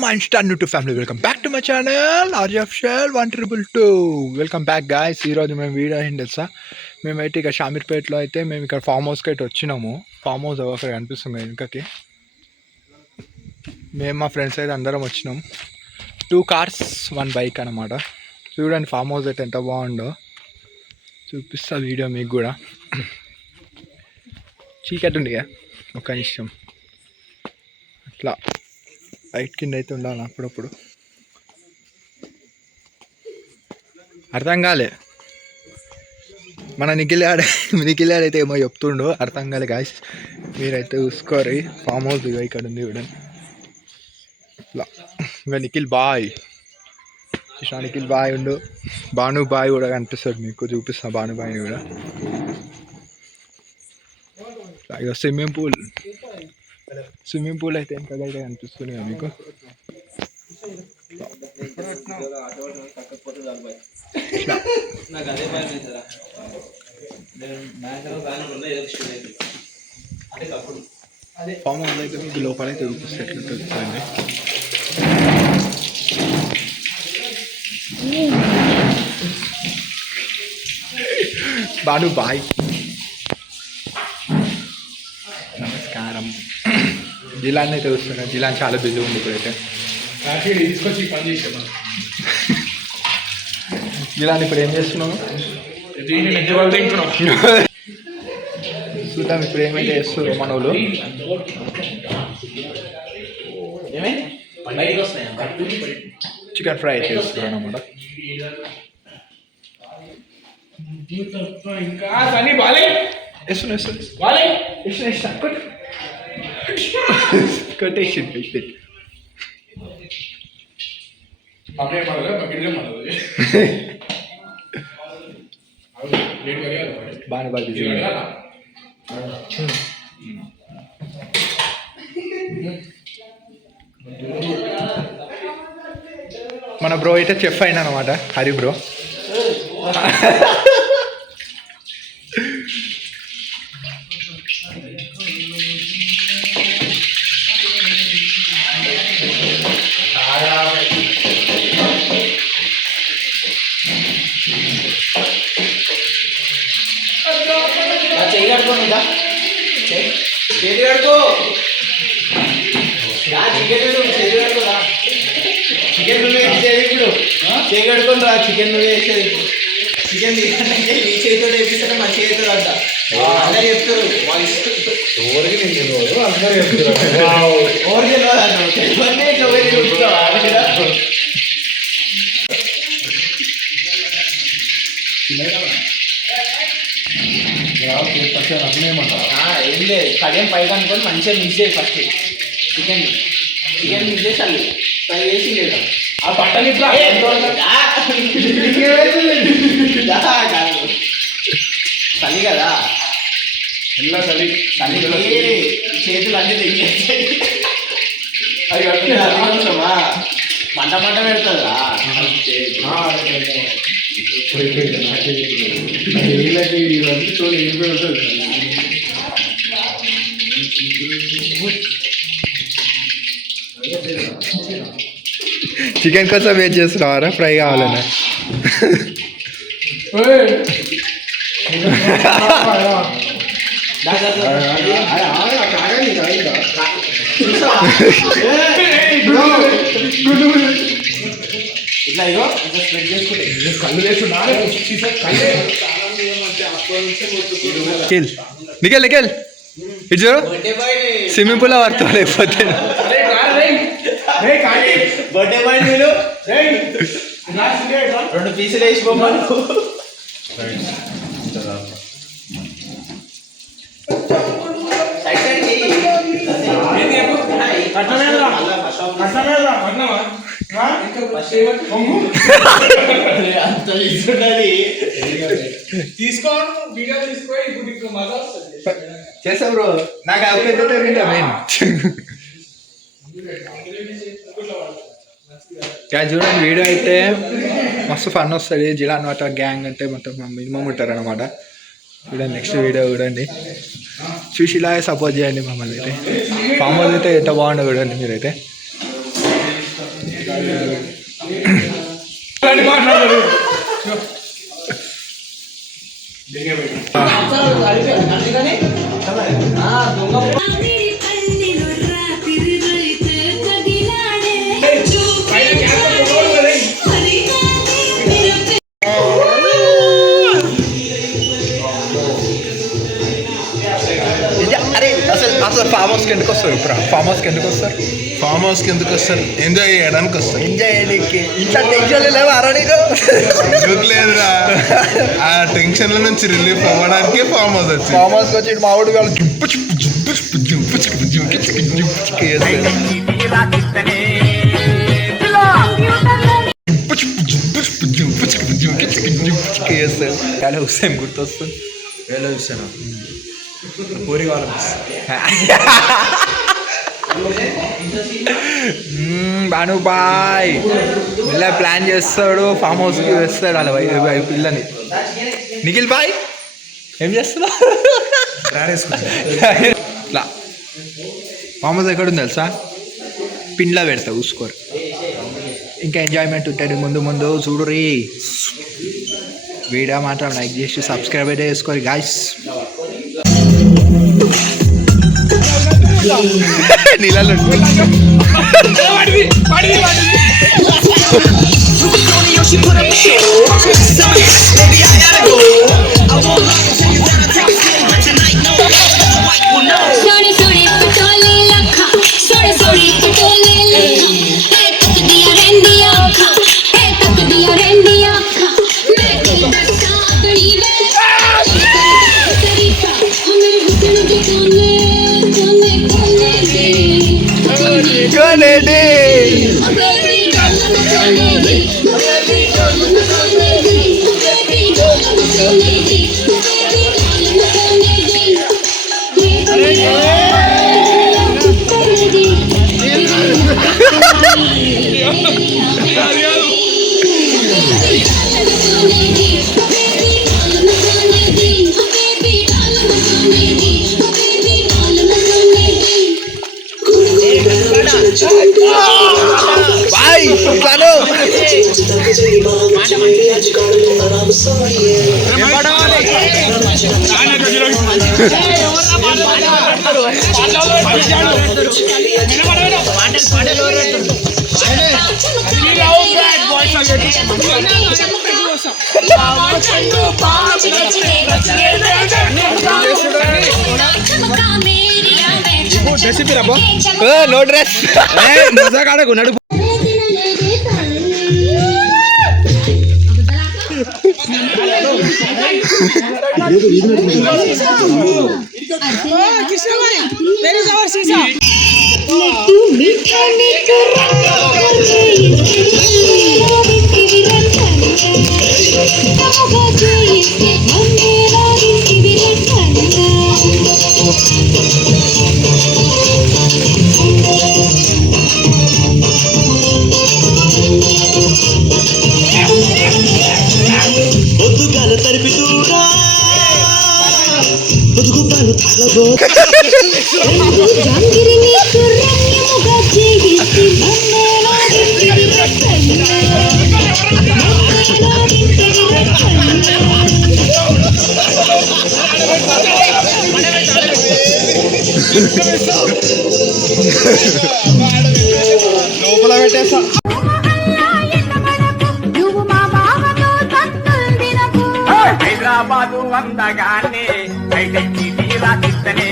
my Insta YouTube family, welcome back to my channel RJFL 122. Welcome back guys. ఈరోజు మేము video ఏంటి తెలుసా, మేమైతే ఇక షామీర్పేటలో అయితే మేము ఇక్కడ ఫామ్ హౌస్కి అయితే వచ్చినాము. ఫామ్ హౌస్ అక్కడ కనిపిస్తుంది వెనుకకి. మేము మా ఫ్రెండ్స్ అయితే అందరం వచ్చినాం. 2 cars 1 bike అనమాట. చూడండి ఫామ్ హౌస్ అయితే ఎంత బాగుందో, చూపిస్తా వీడియో మీకు కూడా. చీకటి ఉంది ఒక నిమిషం, అట్లా లైట్ కింద అయితే ఉండాలి అప్పుడప్పుడు. అర్థం కాలే, మన నిఖిల్ అయితే ఏమో చెప్తుండో అర్థం కాలే గాయస్. మీరైతే చూసుకోరు. ఫామ్ హౌస్ ఇక ఇక్కడ ఉంది చూడండి. ఇట్లా ఇంకా నిఖిల్ బాయ్, కృష్ణ నిఖిల్ బాయ్ ఉండు. భాను బాయ్ కూడా కనిపిస్తాడు మీకు, చూపిస్తా భాను బాయ్ని కూడా. ఇక స్విమ్మింగ్ పూల్ అయితే ఇంకా అయితే కనిపిస్తుంది కదా మీకు. ఫామ్ హౌస్ అయితే మీకు లోపల అయితే చూపిస్తుంది. బాను బాయ్, నమస్కారం. జిలాన్ అయితే వస్తున్నా. జిలాన్ చాలా బిజీ ఉంది ఇప్పుడైతే. జిలాన్ ఇప్పుడు ఏం చేస్తున్నావు? చూద్దాం ఇప్పుడు ఏమైతే చేస్తారు మన వాళ్ళు. చికెన్ ఫ్రై అయితే చేస్తున్నారు అన్నమాట. కొటేషన్ బాగా బిజీ. మన బ్రో అయితే చెఫ్ అయినా అనమాట, హరి బ్రో. చేయగడుకొని రా, చికెన్ నువ్వు వేసేది. చికెన్ తీసుకుంటే నీ చేతితో వేపిస్తే మా చేతితో అంట అందరూ చెప్తారు. అందరూ చెప్తారు ఏం లేదు. కడియం పైకి అనుకొని మంచిగా మిక్స్ చేయి ఫస్ట్. చికెన్ మిక్స్ చేసి అల్లి ఫ్రై చేసి లేదా ఆ బట్టలు చలి కదా, చలికి చేతులు అన్నీ తెగేస్తాయి. అది కట్టుకున్నామా మంట పెడుతుందా. చికెన్ కోసం వెయిట్ చేస్తున్నావారా? ఫ్రై కావాలన్నా? ఇట్లా ఇగో ఇట్లా స్ప్రెడ్ చేసుకుంటే కళ్ళు వేస్తున్నా. నిఖిల్ ఇటు స్విమ్మింగ్ పూల్ పడతావు లేకపోతే. బర్త్డే బాయ్ మీరు 2 పీసులు వేసి పోమను. చేసా బ్రో, నాకు అప్పుడు మెయిన్. చూడండి వీడియో అయితే మస్తు ఫన్ వస్తుంది. జిలాన్ వాట గ్యాంగ్ అంటే మొత్తం మినిమం ఉంటారు అనమాట. చూడండి నెక్స్ట్ వీడియో చూడండి, చూసి ఇలాగే సపోర్ట్ చేయండి మమ్మల్ని అయితే. ఫామ్ హౌస్ అయితే ఎంత బాగుండదు చూడండి మీరైతే. అరే అసలు ఫామ్ హౌస్కి ఎందుకు వస్తారు ఇప్పుడు ఫామ్ హౌస్కి ఎందుకు వస్తారు ఫామ్ హౌస్కి ఎందుకు వస్తారు? ఎంజాయ్ చేయడానికి వస్తారు. ఎంజాయ్ చేయడానికి ఇంట్లో టెన్షన్ లేవా అరా నీకు ఎందుకు లేదురా, ఆ టెన్షన్ల నుంచి రిలీఫ్ అవ్వడానికే ఫామ్ హౌస్ వచ్చింది. ఫామ్ హౌస్కి వచ్చి మా ఊడు వాళ్ళు జుంపు చుప్పు జుంపు చుప్పు జుంపు చిక్కు జుంపు చిక్కు జుంపు చిక్కు చేస్తారు. జుంపు చుప్పు జుంపు చుప్పు జుంపు చిక్కు జుంపు చిక్కు జుంపు చిక్కు చేస్తారు. చాలా హుస్సేన్ గుర్తొస్తుంది. వేలో చూసాను పూరి వాళ్ళ భానుబాయ్ ఇలా ప్లాన్ చేస్తాడు, ఫామ్ హౌస్కి వేస్తాడు అలా పిల్లని. నిఖిల్ బాయ్ ఏం చేస్తున్నావు? ఇట్లా ఫామ్ హౌస్ ఎక్కడ ఉంది తెలుసా? పిండ్లా పెడతా చూసుకోరు. ఇంకా ఎంజాయ్మెంట్ ఉంటుంది ముందు ముందు చూడురీ. వీడియో మాత్రం లైక్ చేసి సబ్స్క్రైబ్ అయితే చేసుకోరు గాయ్స్. నీళ్ళలో బాయ్ ఇట్లాను నో డ్రెస్ కాడకు నడుపు. పొద్దుగాల తరిపి దూరా పొదుగు పాలు తాగబో లోపల పెట్టేస్తా. హైదరాబాదు వందగానే ఐదెక్కి తీరా చిత్తనే